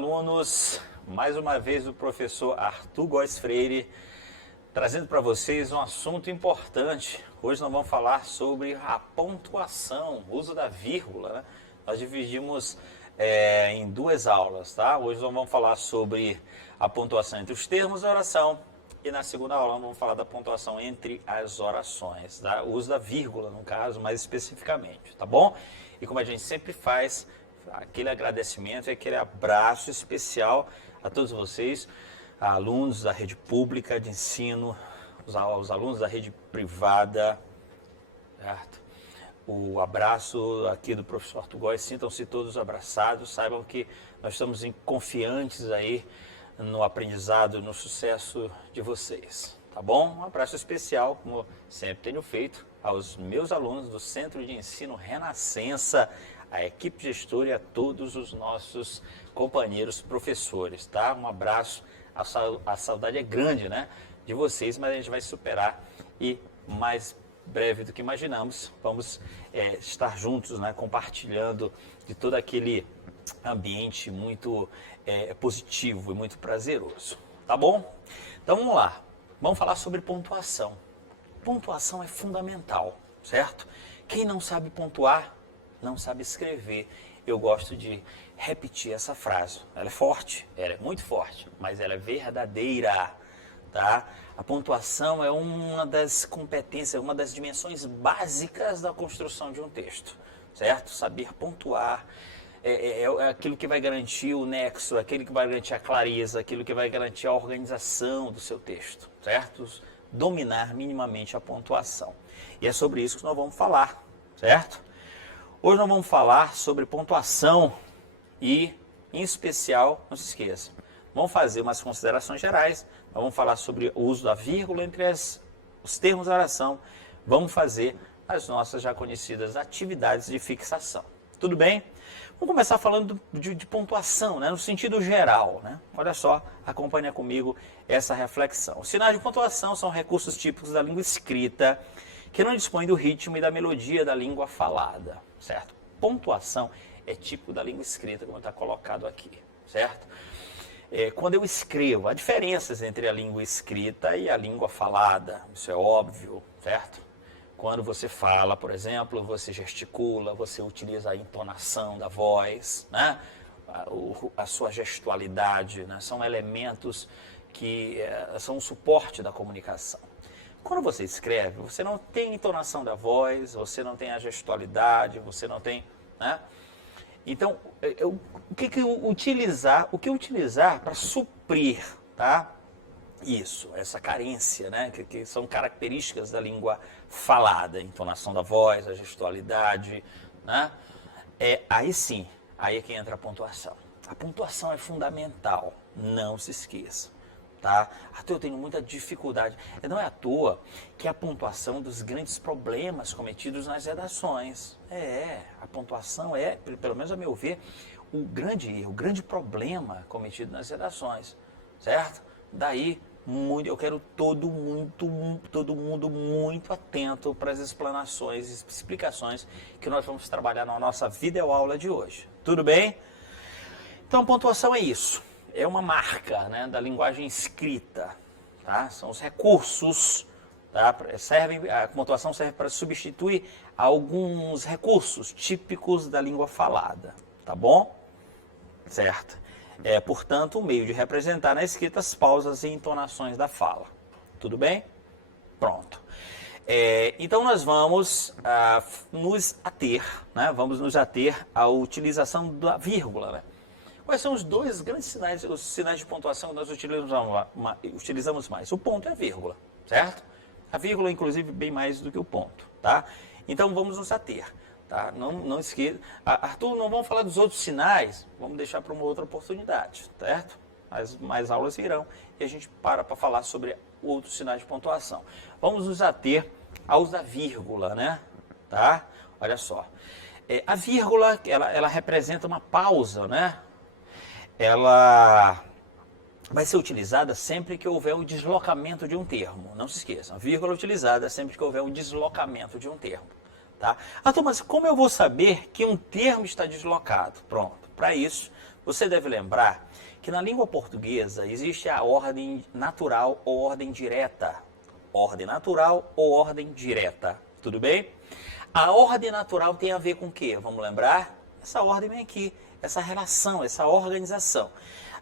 alunos, mais uma vez o professor Arthur Góes Freire, trazendo para vocês um assunto importante. Hoje nós vamos falar sobre a pontuação, o uso da vírgula, né? Nós dividimos em duas aulas, tá? Hoje nós vamos falar sobre a pontuação entre os termos da oração e na segunda aula nós vamos falar da pontuação entre as orações, tá? O uso da vírgula, no caso, mais especificamente, tá bom? E como a gente sempre faz, aquele agradecimento e aquele abraço especial a todos vocês, alunos da rede pública de ensino, os alunos da rede privada, certo? O abraço aqui do professor Arthur Góes, sintam-se todos abraçados, saibam que nós estamos confiantes aí no aprendizado, no sucesso de vocês, tá bom? Um abraço especial, como sempre tenho feito, aos meus alunos do Centro de Ensino Renascença, a equipe gestora e a todos os nossos companheiros professores, tá? Um abraço, a saudade é grande, né, de vocês, mas a gente vai superar e mais breve do que imaginamos, vamos estar juntos, né, compartilhando de todo aquele ambiente muito positivo e muito prazeroso, tá bom? Então vamos lá, vamos falar sobre pontuação. Pontuação é fundamental, certo? Quem não sabe pontuar, não sabe escrever. Eu gosto de repetir essa frase. Ela é forte, ela é muito forte, mas ela é verdadeira, tá? A pontuação é uma das competências, uma das dimensões básicas da construção de um texto, certo? Saber pontuar é aquilo que vai garantir o nexo, aquilo que vai garantir a clareza, aquilo que vai garantir a organização do seu texto, certo? Dominar minimamente a pontuação. E é sobre isso que nós vamos falar, certo? Hoje nós vamos falar sobre pontuação e, em especial, não se esqueça, vamos fazer umas considerações gerais, nós vamos falar sobre o uso da vírgula entre os termos da oração, vamos fazer as nossas já conhecidas atividades de fixação. Tudo bem? Vamos começar falando de pontuação, né, no sentido geral, né? Olha só, acompanha comigo essa reflexão. Os sinais de pontuação são recursos típicos da língua escrita que não dispõem do ritmo e da melodia da língua falada, certo? Pontuação é típico da língua escrita, como está colocado aqui, certo? Quando eu escrevo, há diferenças entre a língua escrita e a língua falada, isso é óbvio, certo? Quando você fala, por exemplo, você gesticula, você utiliza a entonação da voz, né? A sua gestualidade, né? São elementos que são o suporte da comunicação. Quando você escreve, você não tem entonação da voz, você não tem a gestualidade, você não tem, né? Então, o que utilizar para suprir, tá? Isso, essa carência, né? Que são características da língua falada, a entonação da voz, a gestualidade, né? Aí sim, aí é que entra a pontuação. A pontuação é fundamental, não se esqueça. Tá? Até eu tenho muita dificuldade. Não é à toa que a pontuação é um dos grandes problemas cometidos nas redações. A pontuação é, pelo menos a meu ver, o grande erro, o grande problema cometido nas redações, certo? Daí, eu quero todo mundo muito atento para as explanações e explicações que nós vamos trabalhar na nossa videoaula de hoje. Tudo bem? Então, a pontuação é isso. É uma marca, né, da linguagem escrita, tá? São os recursos, tá? A pontuação serve para substituir alguns recursos típicos da língua falada, tá bom? Certo? Portanto, um meio de representar na escrita as pausas e entonações da fala. Tudo bem? Pronto. Então, nós vamos nos ater, né? Vamos nos ater à utilização da vírgula, né? Quais são os dois grandes sinais, os sinais de pontuação que nós utilizamos mais? O ponto e a vírgula, certo? A vírgula, inclusive, bem mais do que o ponto, tá? Então, vamos nos ater, tá? Não esqueça. Arthur, não vamos falar dos outros sinais, vamos deixar para uma outra oportunidade, certo? Mais aulas virão e a gente para falar sobre outros sinais de pontuação. Vamos nos ater ao uso da vírgula, né? Tá? Olha só. A vírgula, ela representa uma pausa, né? Ela vai ser utilizada sempre que houver o deslocamento de um termo. Não se esqueçam, a vírgula é utilizada sempre que houver o deslocamento de um termo. Tá? Arthur, mas como eu vou saber que um termo está deslocado? Pronto, para isso, você deve lembrar que na língua portuguesa existe a ordem natural ou ordem direta. Ordem natural ou ordem direta. Tudo bem? A ordem natural tem a ver com o quê? Vamos lembrar? Essa ordem vem aqui, essa relação, essa organização.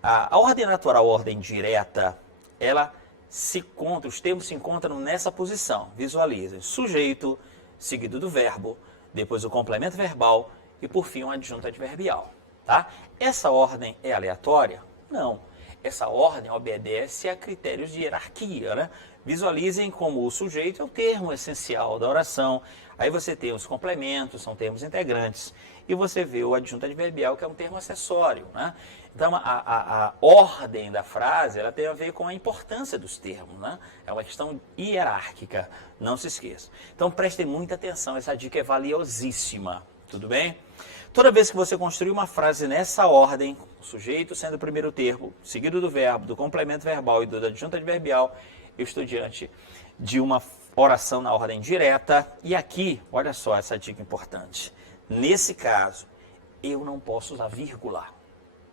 A ordem natural, a ordem direta, ela se encontra, os termos se encontram nessa posição. Visualizem. Sujeito, seguido do verbo, depois o complemento verbal e por fim um adjunto adverbial. Tá? Essa ordem é aleatória? Não. Essa ordem obedece a critérios de hierarquia, né? Visualizem como o sujeito é o termo essencial da oração. Aí você tem os complementos, são termos integrantes. E você vê o adjunto adverbial, que é um termo acessório, né? Então, a ordem da frase ela tem a ver com a importância dos termos, né? É uma questão hierárquica, não se esqueça. Então, prestem muita atenção, essa dica é valiosíssima, tudo bem? Toda vez que você construir uma frase nessa ordem, o sujeito sendo o primeiro termo, seguido do verbo, do complemento verbal e do adjunto adverbial, eu estou diante de uma oração na ordem direta. E aqui, olha só essa dica importante. Nesse caso, eu não posso usar vírgula.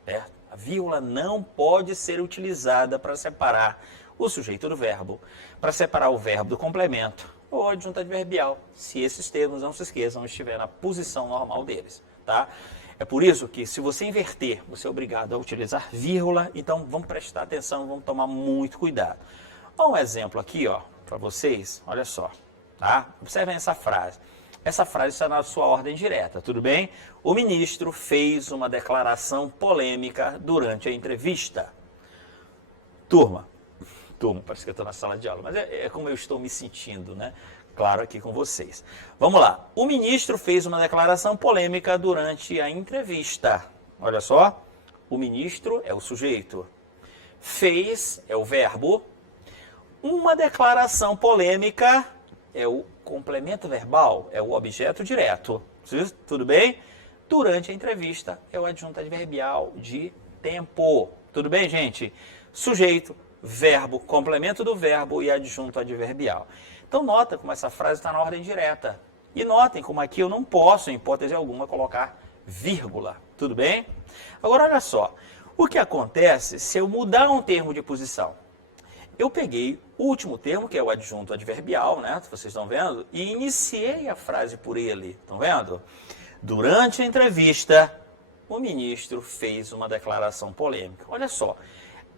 Certo? A vírgula não pode ser utilizada para separar o sujeito do verbo, para separar o verbo do complemento ou adjunto adverbial, se esses termos, não se esqueçam, estiver na posição normal deles. Tá? É por isso que, se você inverter, você é obrigado a utilizar vírgula. Então, vamos prestar atenção, vamos tomar muito cuidado. Olha um exemplo aqui, ó, para vocês, olha só. Tá? Observem essa frase. Essa frase está na sua ordem direta, tudo bem? O ministro fez uma declaração polêmica durante a entrevista. Turma, parece que eu estou na sala de aula, mas é como eu estou me sentindo, né? Claro, aqui com vocês. Vamos lá. O ministro fez uma declaração polêmica durante a entrevista. Olha só. O ministro é o sujeito. Fez é o verbo. Uma declaração polêmica é o complemento verbal, é o objeto direto. Tudo bem? Durante a entrevista é o adjunto adverbial de tempo. Tudo bem, gente? Sujeito, verbo, complemento do verbo e adjunto adverbial. Então, nota como essa frase está na ordem direta. E notem como aqui eu não posso, em hipótese alguma, colocar vírgula. Tudo bem? Agora, olha só. O que acontece se eu mudar um termo de posição? Eu peguei o último termo, que é o adjunto adverbial, né? Vocês estão vendo? E iniciei a frase por ele. Estão vendo? Durante a entrevista, o ministro fez uma declaração polêmica. Olha só.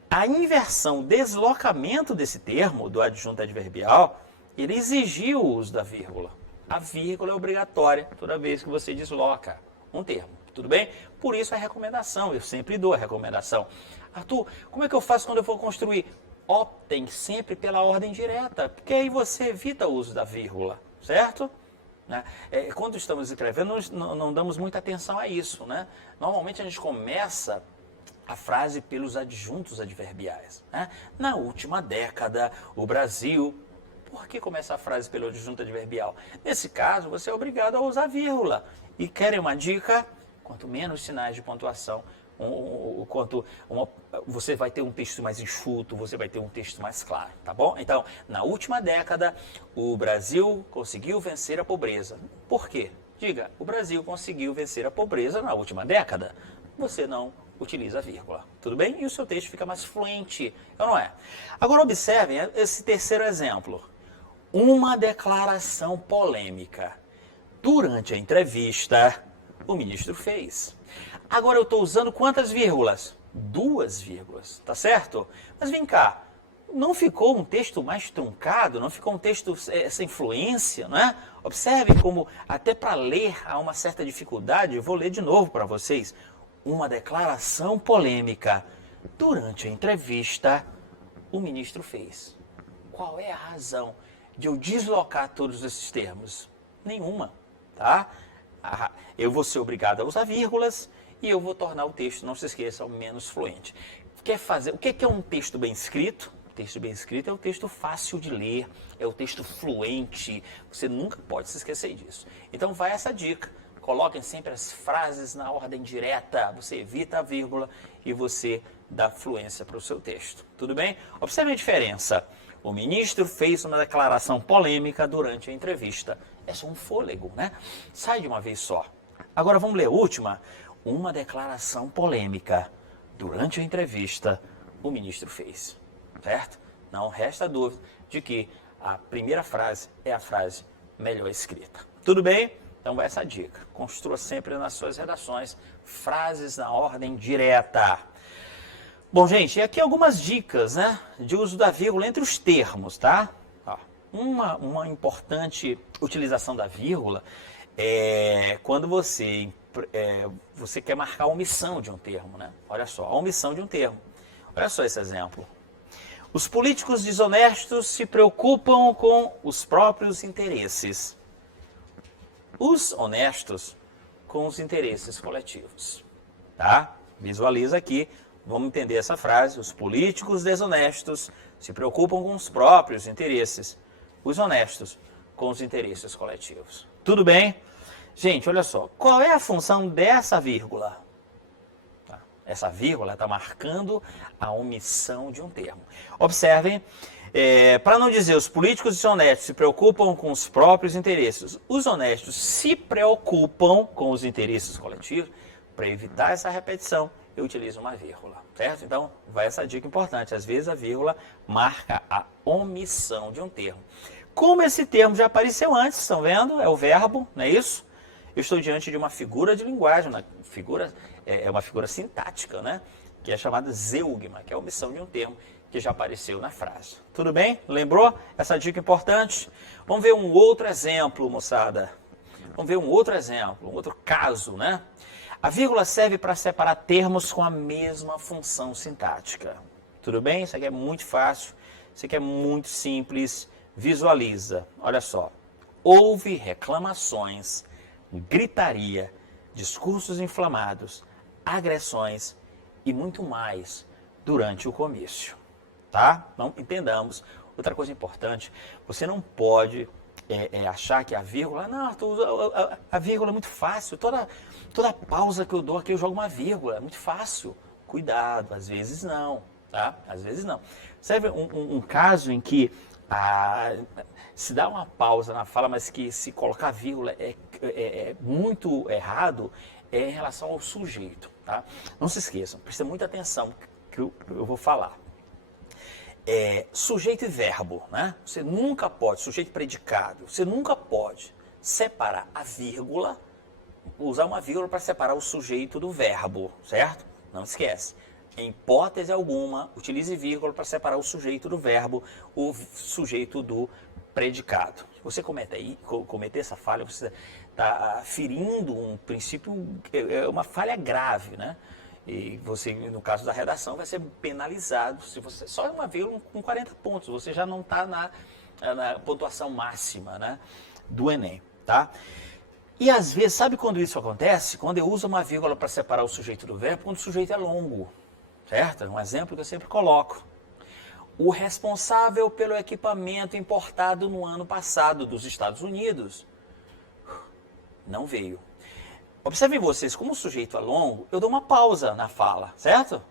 A inversão, deslocamento desse termo, do adjunto adverbial, ele exigiu o uso da vírgula. A vírgula é obrigatória toda vez que você desloca um termo. Tudo bem? Por isso a recomendação, eu sempre dou a recomendação. Arthur, como é que eu faço quando eu for construir? Optem sempre pela ordem direta, porque aí você evita o uso da vírgula, certo? Né? Quando estamos escrevendo, não damos muita atenção a isso, né? Normalmente a gente começa a frase pelos adjuntos adverbiais, né? Na última década, o Brasil... Por que começa a frase pelo adjunto adverbial? Nesse caso, você é obrigado a usar vírgula. E querem uma dica? Quanto menos sinais de pontuação, você vai ter um texto mais enxuto, você vai ter um texto mais claro, tá bom? Então, na última década, o Brasil conseguiu vencer a pobreza. Por quê? Diga, o Brasil conseguiu vencer a pobreza na última década. Você não utiliza a vírgula, tudo bem? E o seu texto fica mais fluente, não é? Agora, observem esse terceiro exemplo. Uma declaração polêmica. Durante a entrevista, o ministro fez. Agora eu estou usando quantas vírgulas? 2 vírgulas, tá certo? Mas vem cá, não ficou um texto mais truncado? Não ficou um texto sem fluência, não é? Observem como até para ler há uma certa dificuldade. Eu vou ler de novo para vocês. Uma declaração polêmica. Durante a entrevista, o ministro fez. Qual é a razão de eu deslocar todos esses termos? Nenhuma, tá? Eu vou ser obrigado a usar vírgulas e eu vou tornar o texto, não se esqueçam, menos fluente. O que é um texto bem escrito? O texto bem escrito é o texto fácil de ler, é o texto fluente. Você nunca pode se esquecer disso. Então vai essa dica. Coloquem sempre as frases na ordem direta. Você evita a vírgula e você dá fluência para o seu texto. Tudo bem? Observe a diferença. O ministro fez uma declaração polêmica durante a entrevista. É só um fôlego, né? Sai de uma vez só. Agora vamos ler a última. Uma declaração polêmica. durante a entrevista, o ministro fez. Certo? Não resta dúvida de que a primeira frase é a frase melhor escrita. Tudo bem? Então vai essa dica. Construa sempre nas suas redações frases na ordem direta. Bom, gente, e aqui algumas dicas, né, de uso da vírgula entre os termos, tá? Ó, uma importante utilização da vírgula é quando você quer marcar a omissão de um termo, né? Olha só, a omissão de um termo. Olha só esse exemplo. Os políticos desonestos se preocupam com os próprios interesses. Os honestos com os interesses coletivos. Tá? Visualiza aqui, vamos entender essa frase. Os políticos desonestos se preocupam com os próprios interesses. Os honestos com os interesses coletivos. Tudo bem? Gente, olha só. Qual é a função dessa vírgula? Essa vírgula está marcando a omissão de um termo. Observem, para não dizer os políticos desonestos se preocupam com os próprios interesses, os honestos se preocupam com os interesses coletivos. Para evitar essa repetição, eu utilizo uma vírgula, certo? Então, vai essa dica importante. Às vezes a vírgula marca a omissão de um termo. Como esse termo já apareceu antes, estão vendo? É o verbo, não é isso? Eu estou diante de uma figura de linguagem, é uma figura sintática, né? Que é chamada zeugma, que é a omissão de um termo que já apareceu na frase. Tudo bem? Lembrou essa dica importante? Vamos ver um outro exemplo, moçada. Vamos ver um outro exemplo, um outro caso, né? A vírgula serve para separar termos com a mesma função sintática. Tudo bem? Isso aqui é muito fácil, isso aqui é muito simples. Visualiza, olha só. Houve reclamações, gritaria, discursos inflamados, agressões e muito mais durante o comício, tá? Não entendamos. Outra coisa importante, você não pode achar que a vírgula, não, a vírgula é muito fácil, toda pausa que eu dou aqui eu jogo uma vírgula, é muito fácil. Cuidado, às vezes não, tá? Às vezes não. Serve um caso em que se dá uma pausa na fala, mas que se colocar vírgula é muito errado, é em relação ao sujeito, tá? Não se esqueçam, prestem muita atenção que eu vou falar. Sujeito e verbo, né? Você nunca pode, sujeito e predicado, você nunca pode separar a vírgula, usar uma vírgula para separar o sujeito do verbo, certo? Não esquece. Em hipótese alguma, utilize vírgula para separar o sujeito do verbo, o sujeito do predicado. Se você cometer essa falha, você está ferindo um princípio, é uma falha grave, né? E você, no caso da redação, vai ser penalizado. Se você só uma vírgula com 40 pontos, você já não está na pontuação máxima, né, do Enem, tá? E às vezes, sabe quando isso acontece? Quando eu uso uma vírgula para separar o sujeito do verbo, quando o sujeito é longo, certo? É um exemplo que eu sempre coloco. O responsável pelo equipamento importado no ano passado dos Estados Unidos não veio. Observem vocês, como o sujeito é longo, eu dou uma pausa na fala, certo?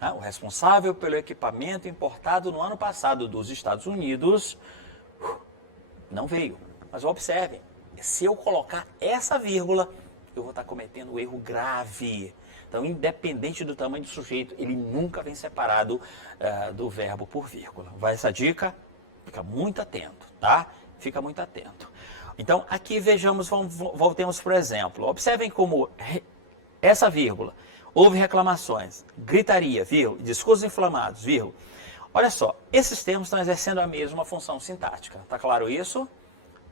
O responsável pelo equipamento importado no ano passado dos Estados Unidos não veio. Mas observem, se eu colocar essa vírgula, eu vou estar cometendo um erro grave. Então, independente do tamanho do sujeito, ele nunca vem separado do verbo por vírgula. Vai essa dica? Fica muito atento, tá? Fica muito atento. Então, aqui vejamos, voltemos para o exemplo. Observem como essa vírgula, houve reclamações, gritaria, vírgula, discursos inflamados, vírgula. Olha só, esses termos estão exercendo a mesma função sintática. Tá claro isso?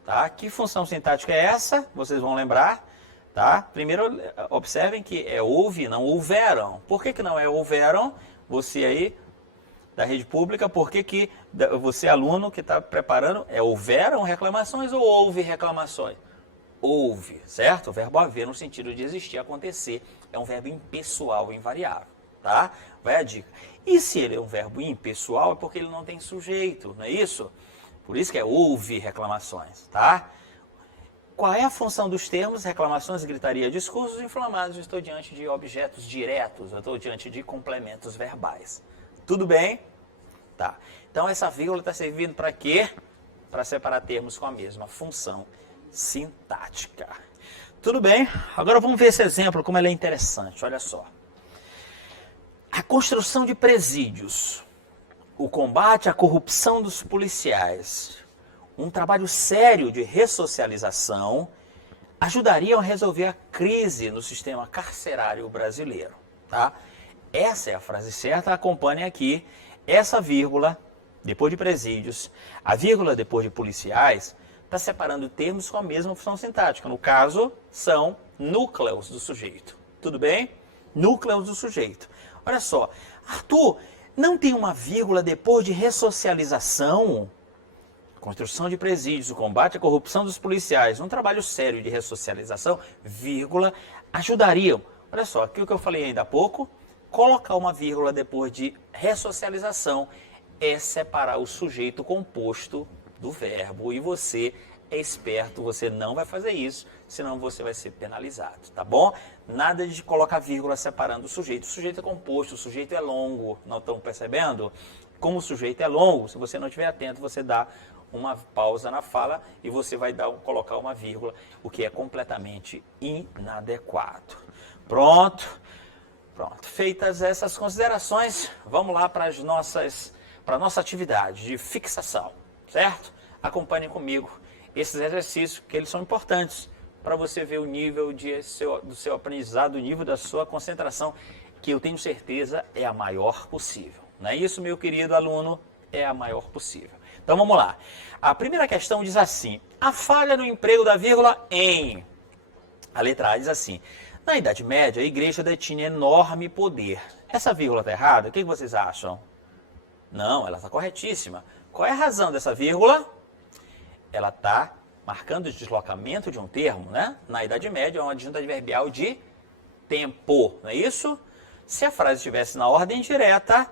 Tá? Que função sintática é essa? Vocês vão lembrar. Tá? Primeiro, observem que é houve, não houveram. Por que não é houveram? Você aí, da rede pública, por que você, aluno que está preparando, houveram reclamações ou houve reclamações? Houve, certo? O verbo haver no sentido de existir, acontecer, é um verbo impessoal, invariável, tá? Vai a dica. E se ele é um verbo impessoal, é porque ele não tem sujeito, não é isso? Por isso que houve reclamações, tá? Qual é a função dos termos? Reclamações, gritaria, discursos inflamados. Eu estou diante de objetos diretos, eu estou diante de complementos verbais. Tudo bem? Tá. Então, essa vírgula está servindo para quê? Para separar termos com a mesma função sintática. Tudo bem? Agora vamos ver esse exemplo, como ele é interessante. Olha só. A construção de presídios, o combate à corrupção dos policiais, um trabalho sério de ressocialização ajudariam a resolver a crise no sistema carcerário brasileiro. Tá? Essa é a frase certa, acompanhe aqui. Essa vírgula, depois de presídios, a vírgula depois de policiais, está separando termos com a mesma função sintática. No caso, são núcleos do sujeito. Tudo bem? Núcleos do sujeito. Olha só, Arthur, não tem uma vírgula depois de ressocialização? Construção de presídios, o combate à corrupção dos policiais, um trabalho sério de ressocialização, vírgula, ajudariam. Olha só, aquilo que eu falei ainda há pouco, colocar uma vírgula depois de ressocialização é separar o sujeito composto do verbo. E você é esperto, você não vai fazer isso, senão você vai ser penalizado, tá bom? Nada de colocar vírgula separando o sujeito. O sujeito é composto, o sujeito é longo, não estão percebendo? Como o sujeito é longo, se você não estiver atento, você dá uma pausa na fala e você vai colocar uma vírgula, o que é completamente inadequado. Pronto. Feitas essas considerações, vamos lá para a nossa atividade de fixação, certo? Acompanhem comigo esses exercícios, que eles são importantes para você ver o nível do seu aprendizado, o nível da sua concentração, que eu tenho certeza é a maior possível. Não é isso, meu querido aluno? É a maior possível. Então vamos lá. A primeira questão diz assim: a falha no emprego da vírgula em. A letra A diz assim: na Idade Média, a igreja detinha enorme poder. Essa vírgula está errada? O que vocês acham? Não, ela está corretíssima. Qual é a razão dessa vírgula? Ela está marcando o deslocamento de um termo, né? Na Idade Média é uma adjunta adverbial de tempo, não é isso? Se a frase estivesse na ordem direta,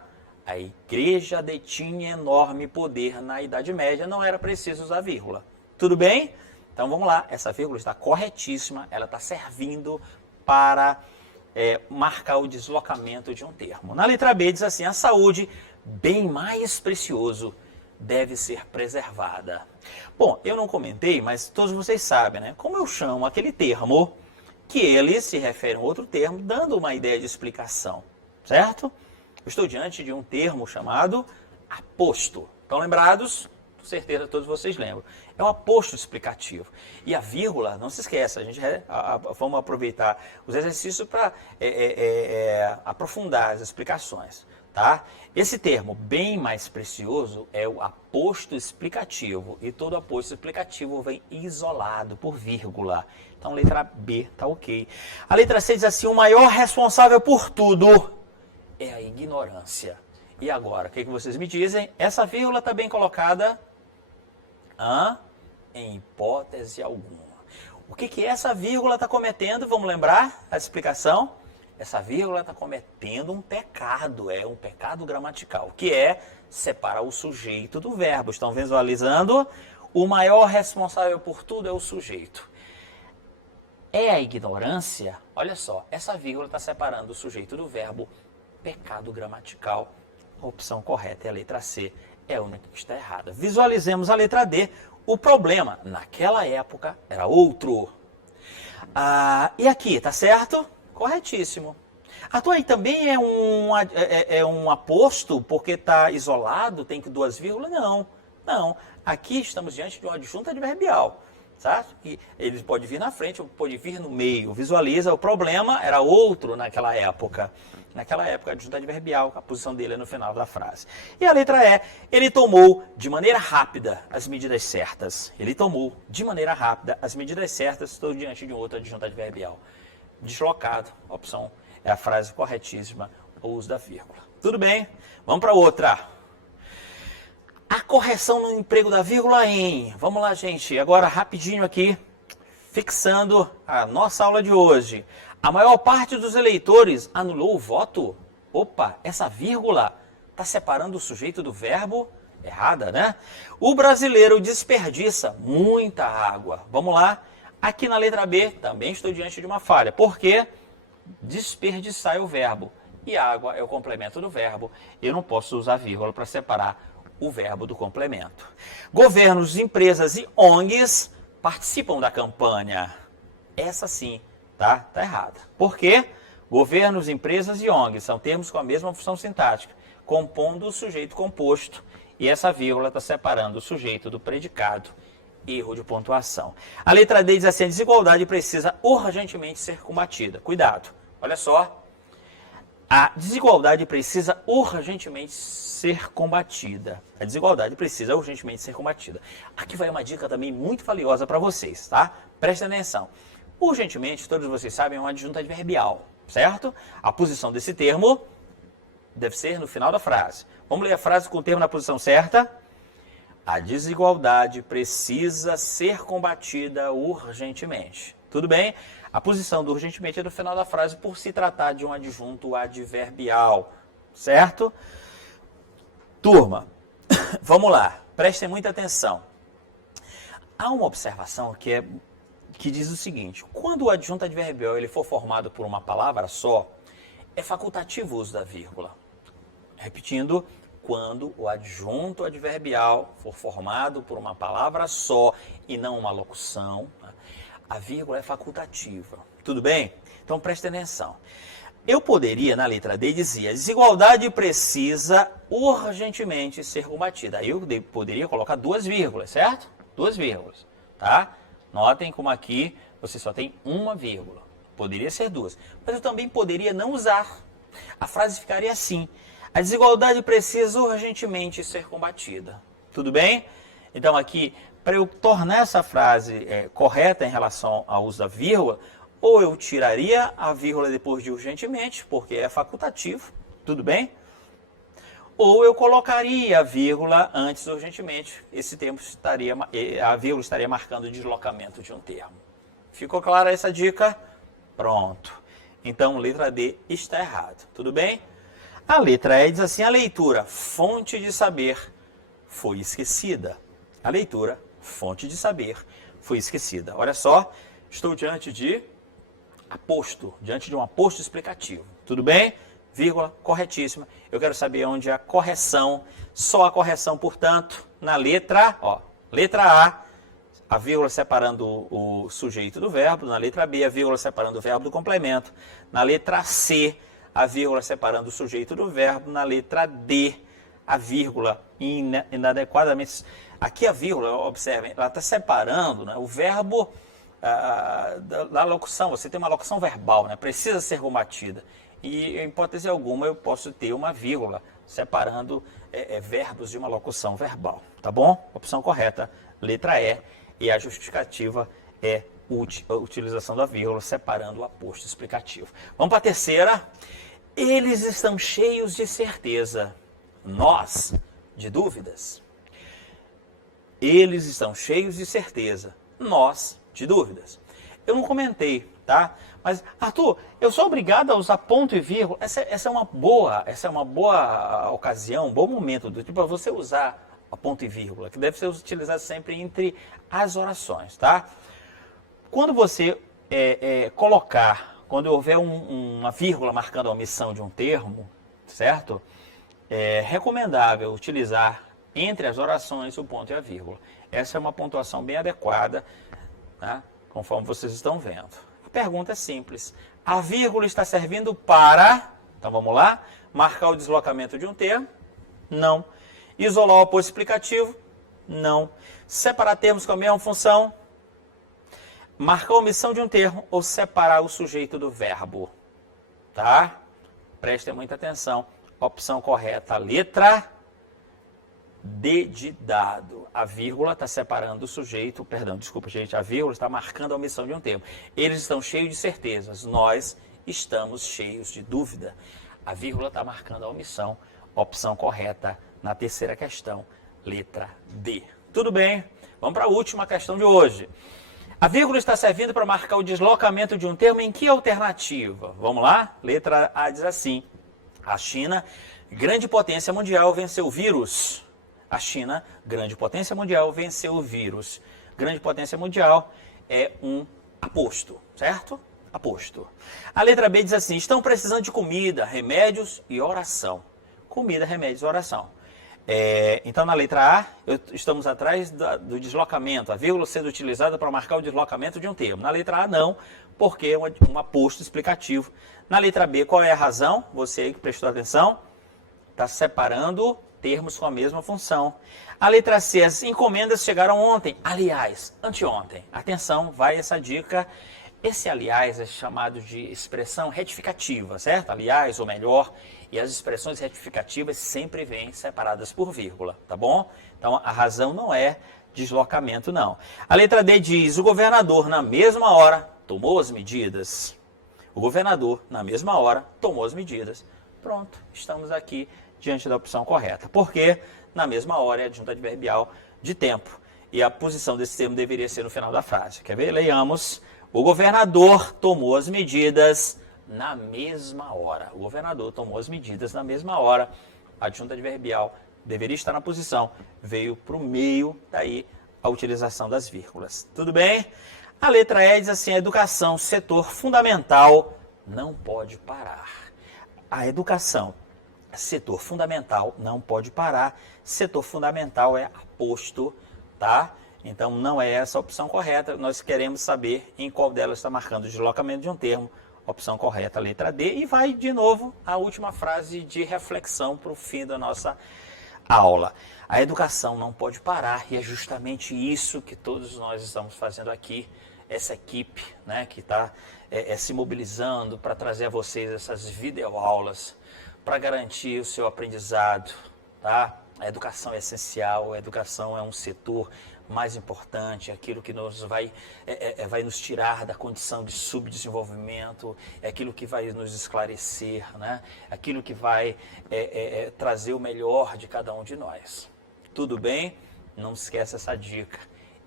a igreja detinha enorme poder na Idade Média, não era preciso usar vírgula. Tudo bem? Então vamos lá, essa vírgula está corretíssima, ela está servindo para marcar o deslocamento de um termo. Na letra B diz assim: a saúde, bem mais precioso, deve ser preservada. Bom, eu não comentei, mas todos vocês sabem, né? Como eu chamo aquele termo, que ele se refere a um outro termo, dando uma ideia de explicação, certo? Eu estou diante de um termo chamado aposto. Estão lembrados? Com certeza todos vocês lembram. É um aposto explicativo. E a vírgula, não se esqueça, vamos aproveitar os exercícios para aprofundar as explicações. Tá? Esse termo, bem mais precioso, é o aposto explicativo. E todo aposto explicativo vem isolado por vírgula. Então, letra B está ok. A letra C diz assim: o maior responsável por tudo é a ignorância. E agora, o que vocês me dizem? Essa vírgula está bem colocada? Em hipótese alguma. O que essa vírgula está cometendo? Vamos lembrar a explicação? Essa vírgula está cometendo um pecado, é um pecado gramatical, que é separar o sujeito do verbo. Estão visualizando? O maior responsável por tudo é o sujeito. É a ignorância? Olha só, essa vírgula está separando o sujeito do verbo. Pecado gramatical. A opção correta é a letra C, é a única que está errada. Visualizemos a letra D. O problema, naquela época, era outro. E aqui, tá certo? Corretíssimo. Arthur, aí também é um aposto, porque está isolado, tem que duas vírgulas? Não. Aqui estamos diante de uma adjunta adverbial. Certo? E ele pode vir na frente ou pode vir no meio. Visualiza, o problema era outro naquela época. Naquela época, a adjunta adverbial, a posição dele é no final da frase. E a letra E, ele tomou de maneira rápida as medidas certas. Ele tomou de maneira rápida as medidas certas, estou diante de um outro adjunta adverbial. Deslocado, a opção é a frase corretíssima, o uso da vírgula. Tudo bem? Vamos para outra. A correção no emprego da vírgula em. Vamos lá, gente. Agora, rapidinho aqui, fixando a nossa aula de hoje. A maior parte dos eleitores anulou o voto? Opa, essa vírgula está separando o sujeito do verbo? Errada, né? O brasileiro desperdiça muita água. Vamos lá. Aqui na letra B, também estou diante de uma falha. Por quê? Desperdiçar é o verbo. E água é o complemento do verbo. Eu não posso usar vírgula para separar o verbo do complemento. Governos, empresas e ONGs participam da campanha. Essa sim, tá errada. Por quê? Governos, empresas e ONGs são termos com a mesma função sintática, compondo o sujeito composto, e essa vírgula está separando o sujeito do predicado. Erro de pontuação. A letra D diz assim: a desigualdade precisa urgentemente ser combatida. Cuidado, olha só. A desigualdade precisa urgentemente ser combatida. A desigualdade precisa urgentemente ser combatida. Aqui vai uma dica também muito valiosa para vocês, tá? Prestem atenção. Urgentemente, todos vocês sabem, é uma adjunta adverbial, certo? A posição desse termo deve ser no final da frase. Vamos ler a frase com o termo na posição certa? A desigualdade precisa ser combatida urgentemente. Tudo bem? A posição do urgentemente é no final da frase por se tratar de um adjunto adverbial, certo? Turma, vamos lá, prestem muita atenção. Há uma observação que diz o seguinte: quando o adjunto adverbial ele for formado por uma palavra só, é facultativo o uso da vírgula. Repetindo, quando o adjunto adverbial for formado por uma palavra só e não uma locução, a vírgula é facultativa. Tudo bem? Então preste atenção. Eu poderia, na letra D, dizer: a desigualdade precisa urgentemente ser combatida. Aí eu poderia colocar duas vírgulas, certo? Duas vírgulas, tá? Notem como aqui você só tem uma vírgula. Poderia ser duas. Mas eu também poderia não usar. A frase ficaria assim: a desigualdade precisa urgentemente ser combatida. Tudo bem? Então aqui, para eu tornar essa frase correta em relação ao uso da vírgula, ou eu tiraria a vírgula depois de urgentemente, porque é facultativo, tudo bem? Ou eu colocaria a vírgula antes do urgentemente. Esse tempo a vírgula estaria marcando o deslocamento de um termo. Ficou clara essa dica? Pronto. Então, letra D está errado, tudo bem? A letra E diz assim: a leitura, fonte de saber, foi esquecida. A leitura, fonte de saber, foi esquecida. Olha só, estou diante de um aposto explicativo. Tudo bem? Vírgula, corretíssima. Eu quero saber onde a correção, só a correção, portanto, na letra A vírgula separando o sujeito do verbo. Na letra B, a vírgula separando o verbo do complemento. Na letra C, a vírgula separando o sujeito do verbo. Na letra D, a vírgula inadequadamente. Aqui a vírgula, observem, ela está separando, né, o verbo da locução. Você tem uma locução verbal, né, precisa ser combatida. E, em hipótese alguma, eu posso ter uma vírgula separando verbos de uma locução verbal. Tá bom? Opção correta, letra E. E a justificativa é a utilização da vírgula separando o aposto explicativo. Vamos para a terceira. Eles estão cheios de certeza, nós de dúvidas. Eles estão cheios de certeza, nós de dúvidas. Eu não comentei, tá? Mas, Arthur, eu sou obrigado a usar ponto e vírgula. Essa é uma boa ocasião, um bom momento para você usar a ponto e vírgula, que deve ser utilizado sempre entre as orações, tá? Quando você quando houver uma vírgula marcando a omissão de um termo, certo? É recomendável utilizar entre as orações o ponto e a vírgula. Essa é uma pontuação bem adequada, tá? Conforme vocês estão vendo. A pergunta é simples. A vírgula está servindo para, então vamos lá, marcar o deslocamento de um termo? Não. Isolar o aposto explicativo? Não. Separar termos com a mesma função? Marcar a omissão de um termo ou separar o sujeito do verbo? Tá? Prestem muita atenção. Opção correta, letra D de dado. A vírgula está separando o sujeito, a vírgula está marcando a omissão de um termo. Eles estão cheios de certezas, nós estamos cheios de dúvida. A vírgula está marcando a omissão. Opção correta na terceira questão, letra D. Tudo bem? Vamos para a última questão de hoje. A vírgula está servindo para marcar o deslocamento de um termo em que alternativa? Vamos lá? Letra A diz assim: a China, grande potência mundial, venceu o vírus. A China, grande potência mundial, venceu o vírus. Grande potência mundial é um aposto, certo? Aposto. A letra B diz assim: estão precisando de comida, remédios e oração. Comida, remédios e oração. Então, na letra A, estamos atrás do deslocamento, a vírgula sendo utilizada para marcar o deslocamento de um termo. Na letra A, não, porque é um aposto explicativo. Na letra B, qual é a razão? Você aí que prestou atenção, está separando termos com a mesma função. A letra C, as encomendas chegaram ontem, aliás, anteontem. Atenção, vai essa dica. Esse aliás é chamado de expressão retificativa, certo? Aliás, ou melhor, e as expressões retificativas sempre vêm separadas por vírgula, tá bom? Então, a razão não é deslocamento, não. A letra D diz, o governador, na mesma hora, tomou as medidas. O governador, na mesma hora, tomou as medidas. Pronto, estamos aqui diante da opção correta. Porque, na mesma hora, é adjunta adverbial de tempo. E a posição desse termo deveria ser no final da frase. Quer ver? Leiamos. O governador tomou as medidas na mesma hora. O governador tomou as medidas na mesma hora. A adjunta adverbial deveria estar na posição. Veio para o meio, daí a utilização das vírgulas. Tudo bem? A letra E diz assim, a educação, setor fundamental, não pode parar. A educação, setor fundamental, não pode parar. Setor fundamental é aposto, tá? Então, não é essa a opção correta. Nós queremos saber em qual delas está marcando o deslocamento de um termo. Opção correta, letra D. E vai, de novo, a última frase de reflexão para o fim da nossa aula. A educação não pode parar e é justamente isso que todos nós estamos fazendo aqui. Essa equipe, né, que está se mobilizando para trazer a vocês essas videoaulas para garantir o seu aprendizado, tá? A educação é essencial, a educação é um setor mais importante, aquilo que vai nos tirar da condição de subdesenvolvimento, é aquilo que vai nos esclarecer, né? Aquilo que vai trazer o melhor de cada um de nós. Tudo bem? Não esqueça essa dica.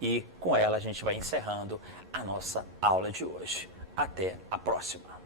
E com ela a gente vai encerrando a nossa aula de hoje. Até a próxima!